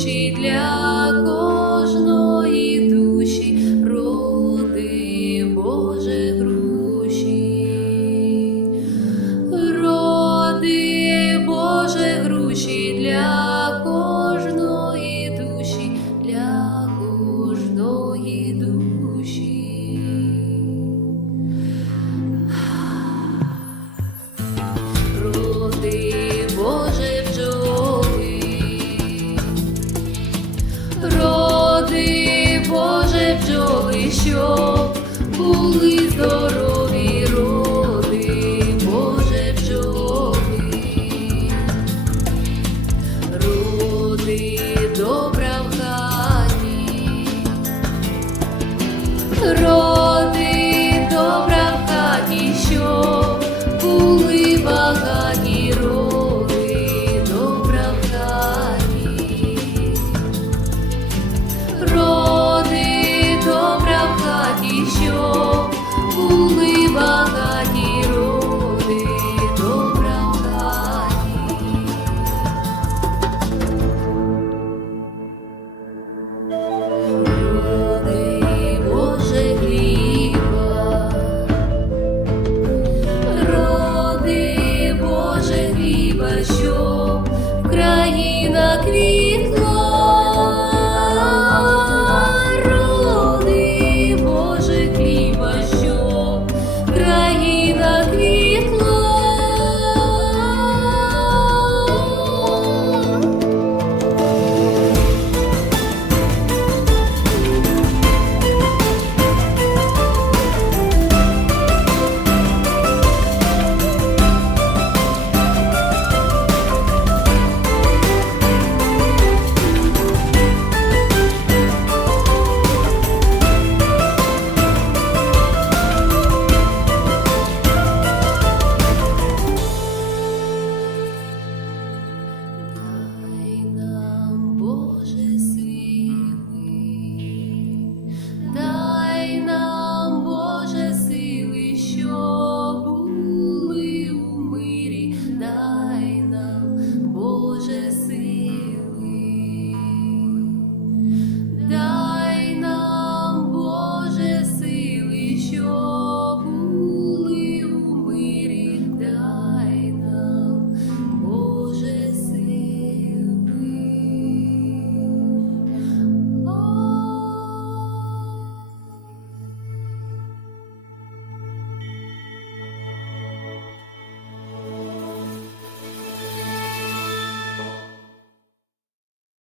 груші для щоб були здорові роди, Боже добра в хані. хіба що країна квітне.